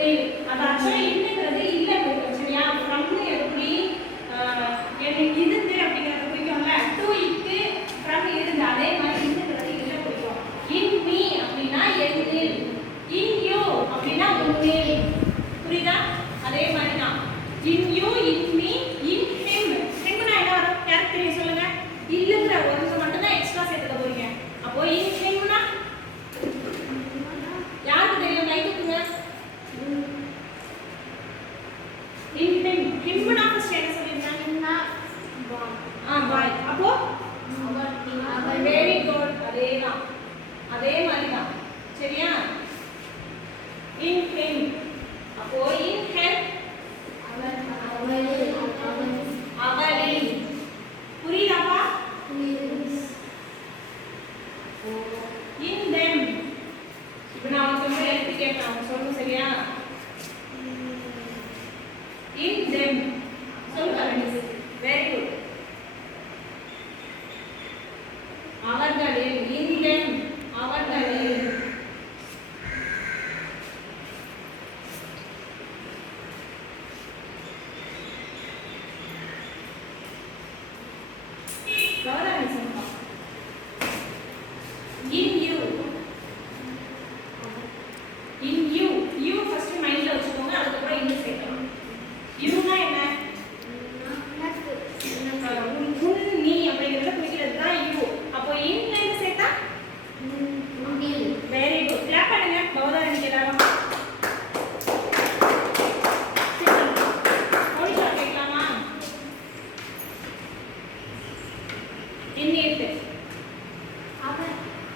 ஒன்னில். அது ஆக்சுவலா இன்னுங்கிறது இல்ல சரியா? ஃப்ரம்னு எப்படி எனக்கு இருந்து அப்படிங்கறத குறிக்கும்ல. டு இக்கு ஃப்ரம் இருந்து அதே மாதிரி இன்னுங்கிறது இல்ல குறிக்கும். இன் மீ அப்படின்னா என்னில். இன் யூ அப்படின்னா உன்னில். புரியுதா? அதே மாதிரி தான். In you, in me, in him. ஹிம்னா என்ன வரும்? யாருக்கு தெரியும் சொல்லுங்க? இல்லங்கிற ஒன்று மட்டும் தான் எக்ஸ்ட்ரா சேர்த்துக்க போறீங்க. அப்போ இன் ஹிம்னா யாருக்கு தெரியும்? கை தூக்குங்க. இன் ஹிம். ஹிம்னா ஃபர்ஸ்ட் என்ன சொல்லிருந்தாங்க? ஹிம்னா பாய். அப்போ அவர். Very good. அதேதான். அதே மாதிரி தான். சரியா? In him. அப்போ இன் ஹெல்ப் அவளில். புரியுதாப்பா? In them. இப்போ நான் உங்களுக்கு எடுத்து கேட்பேன், அவங்க சொல்லணும் சரியா? இன் தெம் சொல்லுங்க. Very good. அவர்களில். இன் தெம் அவர்களில். கவனம் சொல்லுங்க. இன்